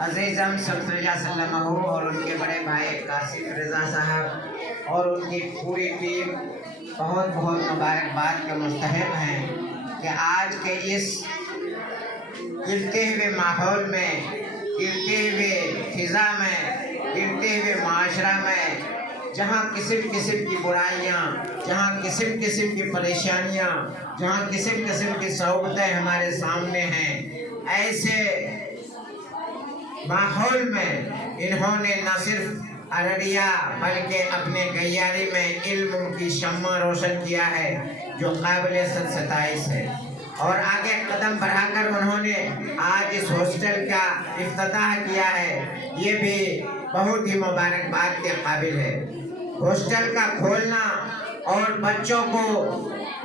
عزیز شمس رضا سلمہ اور ان کے بڑے بھائی قاسم رضا صاحب اور ان کی پوری ٹیم بہت بہت مبارکباد کے مستحق ہیں کہ آج کے اس گرتے ہوئے ماحول میں، گرتے ہوئے فضا میں، گرتے ہوئے معاشرہ میں، جہاں قسم قسم کی برائیاں، جہاں قسم قسم کی پریشانیاں، جہاں قسم قسم کی صعوبتیں ہمارے سامنے ہیں، ایسے ماحول میں انہوں نے نہ صرف ارریہ بلکہ اپنے گیاری میں علم کی شمع روشن کیا ہے جو قابل ستائش ہے، اور آگے قدم بڑھا کر انہوں نے آج اس ہاسٹل کا افتتاح کیا ہے، یہ بھی بہت ہی مبارکباد کے قابل ہے۔ ہاسٹل کا کھولنا اور بچوں کو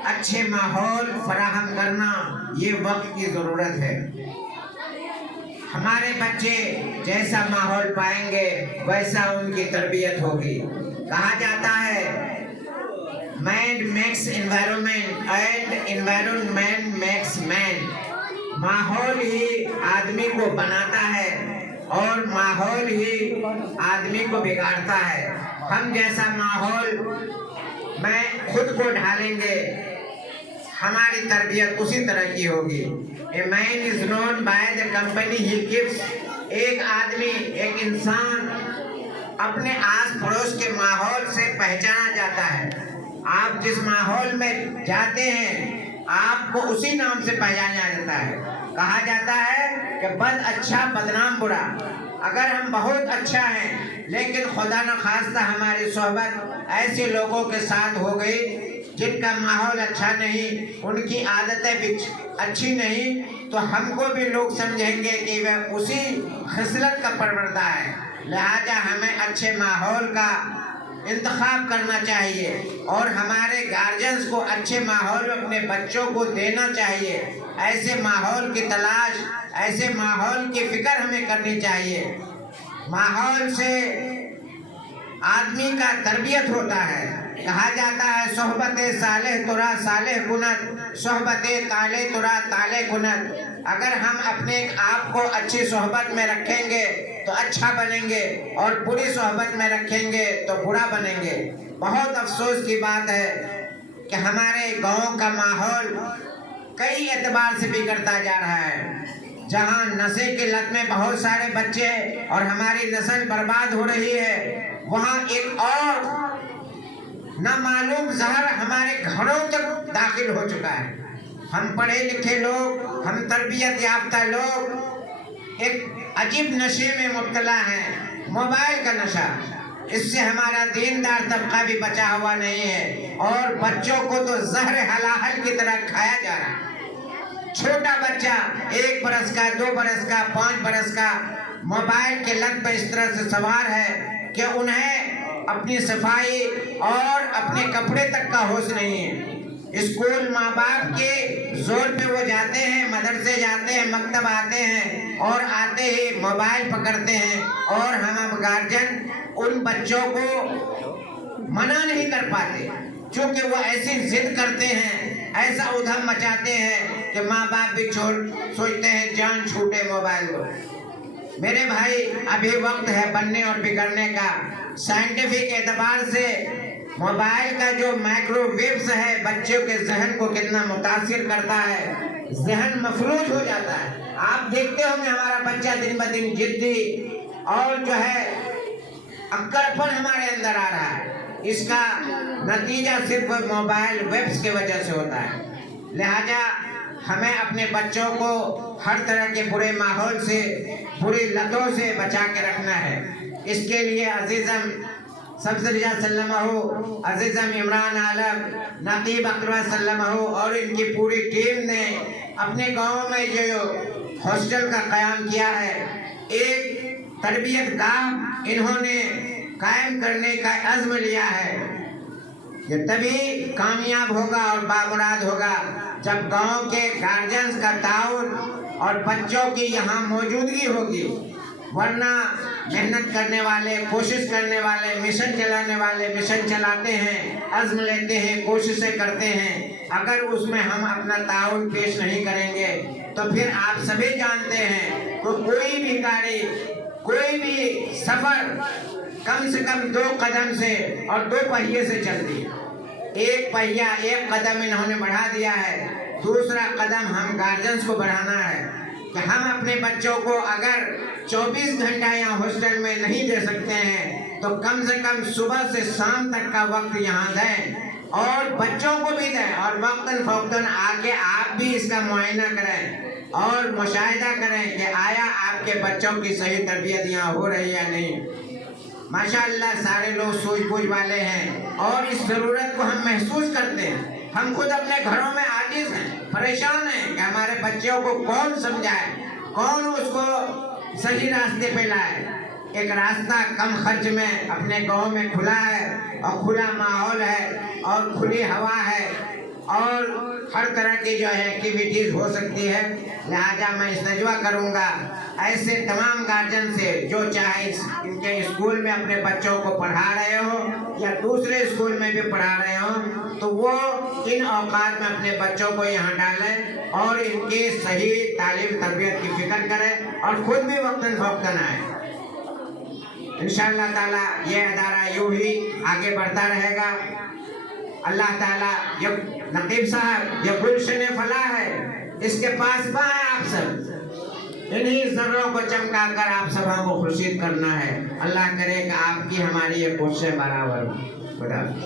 اچھے ماحول فراہم کرنا یہ وقت کی ضرورت ہے۔ ہمارے بچے جیسا ماحول پائیں گے ویسا ان کی تربیت ہوگی۔ کہا جاتا ہے man makes environment and environment makes man, ماحول ہی آدمی کو بناتا ہے اور ماحول ہی آدمی کو بگاڑتا ہے۔ ہم جیسا ماحول میں خود کو ڈھالیں گے ہماری تربیت اسی طرح کی ہوگی۔ A man is known by the company he keeps۔ ایک آدمی، ایک انسان اپنے آس پڑوس کے ماحول سے پہچانا جاتا ہے۔ آپ جس ماحول میں جاتے ہیں آپ کو اسی نام سے پہچانا جاتا ہے۔ کہا جاتا ہے کہ بد اچھا بدنام برا۔ اگر ہم بہت اچھا ہیں لیکن خدا نخواستہ ہماری صحبت ایسے لوگوں کے ساتھ ہو گئی جن کا ماحول اچھا نہیں، ان کی عادتیں بھی اچھی نہیں، تو ہم کو بھی لوگ سمجھیں گے کہ وہ اسی خصلت کا پروردہ ہے۔ لہذا ہمیں اچھے ماحول کا انتخاب کرنا چاہیے اور ہمارے گارجنز کو اچھے ماحول اپنے بچوں کو دینا چاہیے۔ ایسے ماحول کی تلاش، ایسے ماحول کی فکر ہمیں کرنی چاہیے۔ ماحول سے آدمی کا تربیت ہوتا ہے۔ کہا جاتا ہے صحبت صالح ترا صالح کند، صحبت طالح ترا طالح کند۔ اگر ہم اپنے آپ کو اچھی صحبت میں رکھیں گے تو اچھا بنیں گے اور بری صحبت میں رکھیں گے تو برا بنیں گے۔ بہت افسوس کی بات ہے کہ ہمارے گاؤں کا ماحول کئی اعتبار سے بگڑتا جا رہا ہے۔ جہاں نشے کے لت میں بہت سارے بچے اور ہماری نسل برباد ہو رہی ہے، وہاں ایک اور نامعلوم زہر ہمارے گھروں تک داخل ہو چکا ہے۔ ہم پڑھے لکھے لوگ، ہم تربیت یافتہ لوگ ایک عجیب نشے میں مبتلا ہیں، موبائل کا نشہ۔ اس سے ہمارا دیندار طبقہ بھی بچا ہوا نہیں ہے اور بچوں کو تو زہر حلاحل کی طرح کھایا جا رہا ہے۔ چھوٹا بچہ 1 برس کا، 2 برس کا، 5 برس کا موبائل کے لت پر اس طرح سے سوار ہے کہ انہیں اپنی صفائی اور اپنے کپڑے تک کا ہوش نہیں ہے۔ اسکول ماں باپ کے زور پہ وہ جاتے ہیں، مدرسے جاتے ہیں، مکتب آتے ہیں اور آتے ہی موبائل پکڑتے ہیں، اور ہم گارجن ان بچوں کو منع نہیں کر پاتے چونکہ وہ ایسی ضد کرتے ہیں، ایسا ادھم مچاتے ہیں کہ ماں باپ بھی سوچتے ہیں جان چھوٹے موبائل کو۔ میرے بھائی ابھی وقت ہے بننے اور بگڑنے کا۔ سائنٹیفک اعتبار سے موبائل کا جو مائکرو ویوز ہے بچوں کے ذہن کو کتنا متاثر کرتا ہے، ذہن مفلوج ہو جاتا ہے۔ آپ دیکھتے ہوں گے ہمارا بچہ دن بدن جدی اور جو ہے اکڑپن ہمارے اندر آ رہا ہے۔ اس کا نتیجہ صرف موبائل ویبس کی وجہ سے ہوتا ہے۔ لہذا ہمیں اپنے بچوں کو ہر طرح کے برے ماحول سے، بری لتوں سے بچا کے رکھنا ہے۔ اس کے لیے عزیزم شمس رضا سلمہ، عزیزم عمران عالم، نقیب اکرم سلمہ اور ان کی پوری ٹیم نے اپنے گاؤں میں جو ہاسٹل کا قیام کیا ہے، ایک تربیت گاہ انہوں نے قائم کرنے کا عزم لیا ہے۔ یہ تبھی کامیاب ہوگا اور بامراد ہوگا جب گاؤں کے گارجنز کا تعاون اور بچوں کی یہاں موجودگی ہوگی، ورنہ محنت کرنے والے، کوشش کرنے والے، مشن چلانے والے مشن چلاتے ہیں، عزم لیتے ہیں، کوششیں کرتے ہیں، اگر اس میں ہم اپنا تعاون پیش نہیں کریں گے تو پھر آپ سبھی جانتے ہیں تو کوئی بھی گاڑی، کوئی بھی سفر کم سے کم 2 قدم سے اور 2 پہیے سے چلتی ہے۔ ایک پہیہ، ایک قدم انہوں نے بڑھا دیا ہے، دوسرا قدم ہم گارجنز کو بڑھانا ہے کہ ہم اپنے بچوں کو اگر 24 گھنٹہ یہاں ہاسٹل میں نہیں دے سکتے ہیں تو کم سے کم صبح سے شام تک کا وقت یہاں دیں، اور بچوں کو بھی دیں، اور وقتاً فوقتاً آ کے آپ بھی اس کا معائنہ کریں اور مشاہدہ کریں کہ آیا آپ کے بچوں کی صحیح تربیت یہاں ہو رہی ہے یا نہیں۔ ماشاءاللہ سارے لوگ سوجھ بوجھ والے ہیں اور اس ضرورت کو ہم محسوس کرتے ہیں۔ ہم خود اپنے گھروں میں عاجز ہیں، پریشان ہیں کہ ہمارے بچوں کو کون سمجھائے، کون اس کو صحیح راستے پہ لائے۔ ایک راستہ کم خرچ میں اپنے گاؤں میں کھلا ہے، اور کھلا ماحول ہے، اور کھلی ہوا ہے، اور ہر طرح کی جو ہے ایکٹیویٹیز ہو سکتی ہے۔ لہٰذا میں استجواب کروں گا ایسے تمام گارجن سے جو چاہے ان کے اسکول میں اپنے بچوں کو پڑھا رہے ہو یا دوسرے اسکول میں بھی پڑھا رہے ہوں، تو وہ ان اوقات میں اپنے بچوں کو یہاں ڈالیں اور ان کی صحیح تعلیم تربیت کی فکر کریں اور خود بھی وقتاً فوقتاً آئیں۔ انشاءاللہ تعالیٰ یہ ادارہ یوں ہی آگے بڑھتا رہے گا۔ اللہ تعالیٰ، یہ نقیب صاحب یہ گلشن فلاح ہے، اس کے پاس ہے آپ سب، انہی ذروں کو چمکا کر آپ سب ہم کو خورشید کرنا ہے۔ اللہ کرے کہ آپ کی ہماری یہ کوششیں برابر ہوں۔ خدا حافظ۔